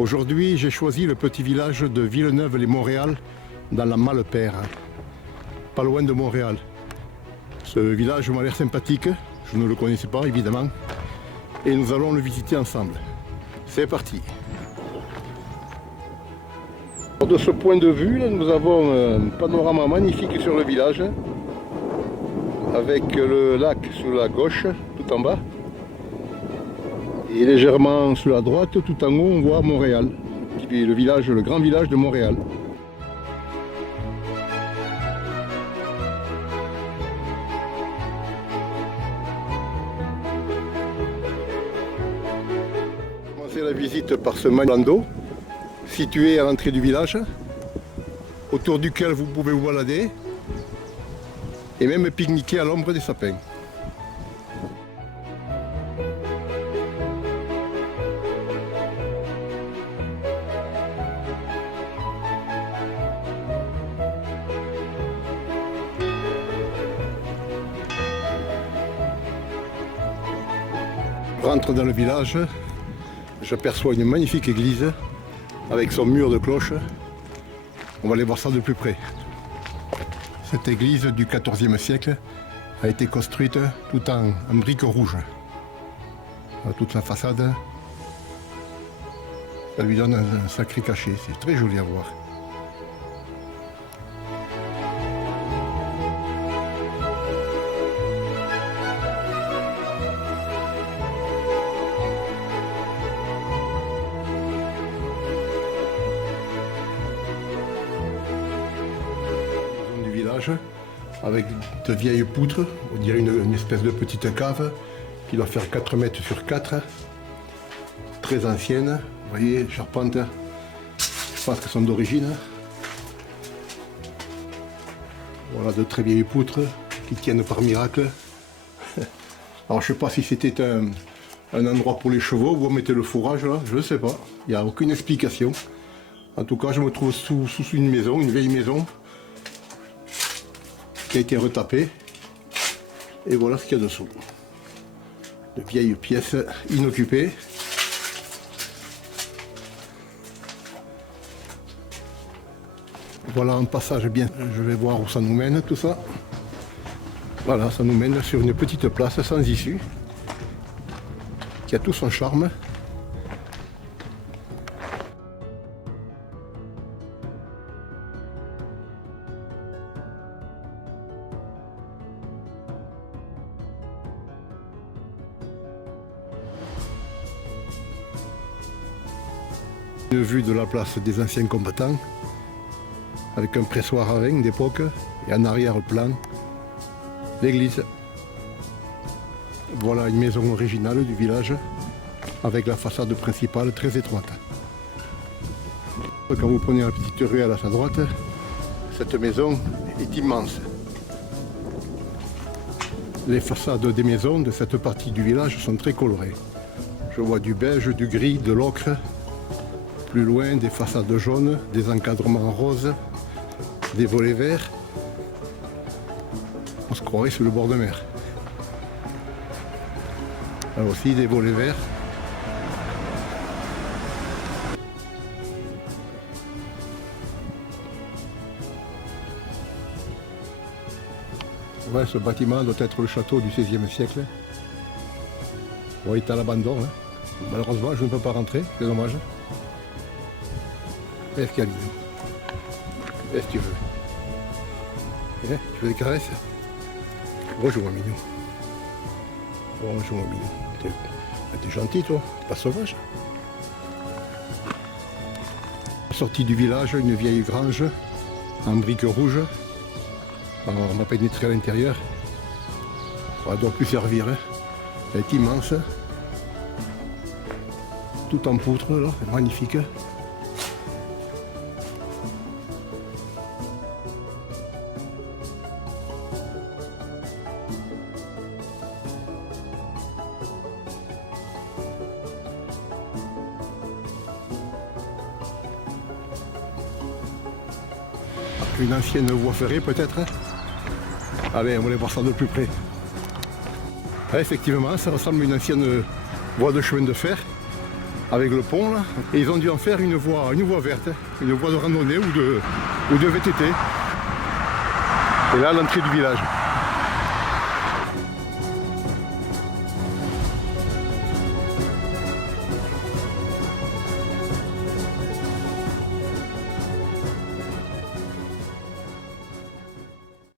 Aujourd'hui, j'ai choisi le petit village de Villeneuve-les-Montréal dans la Malepère, pas loin de Montréal. Ce village m'a l'air sympathique, je ne le connaissais pas évidemment, et nous allons le visiter ensemble. C'est parti. De ce point de vue, là, nous avons un panorama magnifique sur le village, avec le lac sur la gauche, tout en bas. Et légèrement sur la droite, tout en haut, on voit Montréal, le village, le grand village de Montréal. On va commencer la visite par ce landau, situé à l'entrée du village, autour duquel vous pouvez vous balader et même pique-niquer à l'ombre des sapins. Je rentre dans le village, j'aperçois une magnifique église avec son mur de cloches. On va aller voir ça de plus près. Cette église du XIVe siècle a été construite tout en briques rouges. Toute la façade, ça lui donne un sacré cachet, c'est très joli à voir. Avec de vieilles poutres, on dirait une espèce de petite cave qui doit faire 4 mètres sur 4, très ancienne, vous voyez, charpente, je pense qu'elles sont d'origine. Voilà de très vieilles poutres qui tiennent par miracle. Alors je ne sais pas si c'était un endroit pour les chevaux, où on mettait le fourrage là, je ne sais pas, il n'y a aucune explication. En tout cas je me trouve sous une maison, une vieille maison, qui a été retapé, et voilà ce qu'il y a dessous. De vieilles pièces inoccupées. Voilà un passage bien, je vais voir où ça nous mène tout ça. Voilà, ça nous mène sur une petite place sans issue, qui a tout son charme. Une vue de la place des anciens combattants, avec un pressoir à vin d'époque, et en arrière-plan, l'église. Voilà une maison originale du village, avec la façade principale très étroite. Quand vous prenez la petite ruelle à sa droite, cette maison est immense. Les façades des maisons de cette partie du village sont très colorées. Je vois du beige, du gris, de l'ocre. Plus loin, des façades jaunes, des encadrements roses, des volets verts. On se croirait sur le bord de mer. Là aussi, des volets verts. Ouais, ce bâtiment doit être le château du XVIe siècle. Bon, il est à l'abandon. Hein. Malheureusement, je ne peux pas rentrer, c'est dommage. Est-ce qu'il y a Minou? Est-ce que tu veux? Tu veux des caresses? Bonjour mon Minou. Bonjour mon Minou. T'es gentil toi, t'es pas sauvage. Sortie du village, une vieille grange en briques rouges. Alors, on va pénétrer à l'intérieur. Ça ne doit plus servir. Hein. Elle est immense. Tout en poutre, là, magnifique. Une ancienne voie ferrée peut-être. Allez, on va aller voir ça de plus près. Ah, effectivement, ça ressemble à une ancienne voie de chemin de fer. avec le pont là, et ils ont dû en faire une voie verte, une voie de randonnée ou de VTT. Et là l'entrée du village.